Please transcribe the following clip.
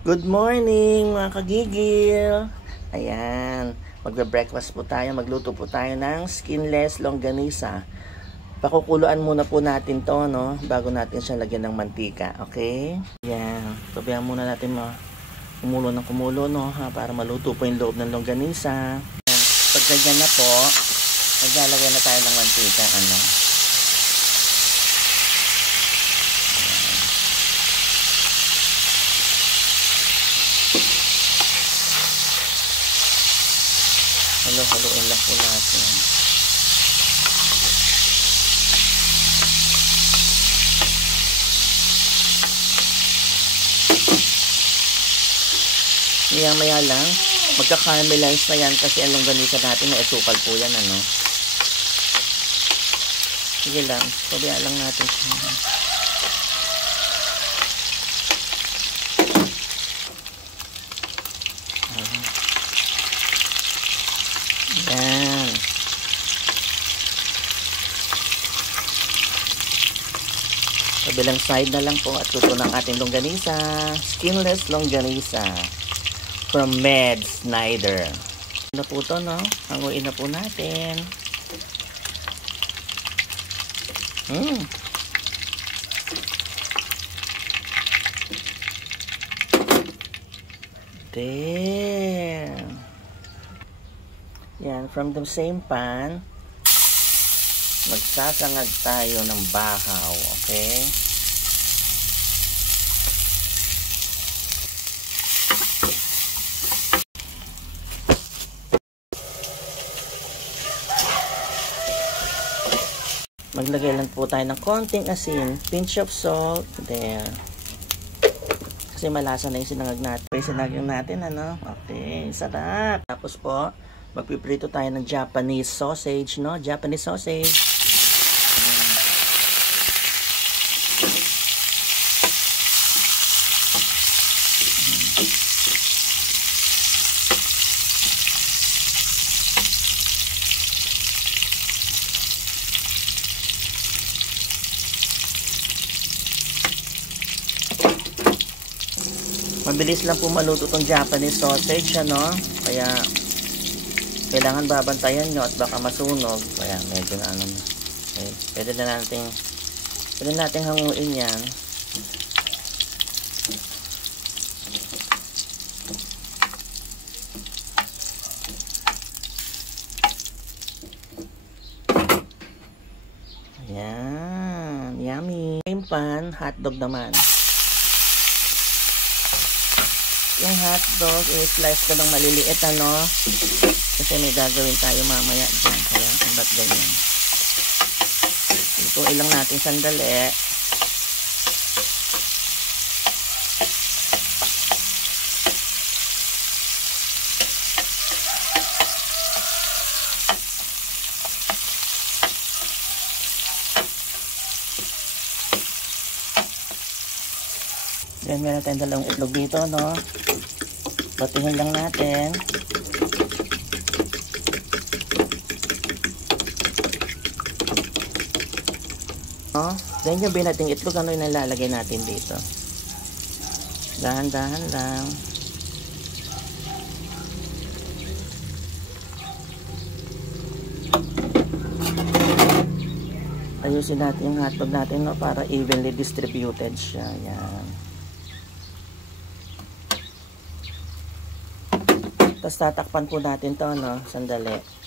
Good morning mga kagigil! Ayan, magbe-breakfast po tayo, magluto po tayo ng skinless longganisa. Pakukuluan muna po natin to, no? Bago natin siya lagyan ng mantika, okay? Ayan, pabayaan muna natin kumulo ng kumulo, no? Para maluto po yung loob ng longganisa. Ayan, pag ganyan na po, maglalagay na tayo ng mantika, Halo-haloin lang po natin. Maya-maya lang, magka-caramelize na yan kasi ang longganisa natin na asukal po yan, Sige lang, pabayaan lang natin siya. Yan. Kabilang side na lang po at luto ng ating longganisa. Skinless longganisa from Med Snyder. Ano po ito, no? Hanguin na po natin. Damn. Yan, from the same pan, magsasangag tayo ng bahaw, okay? Maglagay lang po tayo ng konting asin, pinch of salt, there. Kasi malasa na yung sinangag natin. Sinangag natin, Okay, sarap. Tapos po, magpiprito tayo ng Japanese sausage, no? Japanese sausage. Mabilis lang po maluto itong Japanese sausage, Kaya kailangan babantayan nyo at baka masunog. Kaya medyo na okay. Pwede natin hanguin yan. Ayan, yummy. Same pan, hotdog naman. Yung hotdog, i-slice ko ng maliliit, Kasi may gagawin tayo mamaya dyan. Kaya, ba't ganyan? Ito ilang natin sandali. Then, meron tayong dalawang itlog dito, Batihin lang natin. Then yung binating itlog, yung nilalagay natin dito. Dahan-dahan lang. Ayusin natin yung hotdog natin, para evenly distributed siya. Yan. Tapos tatakpan po natin to, sandali.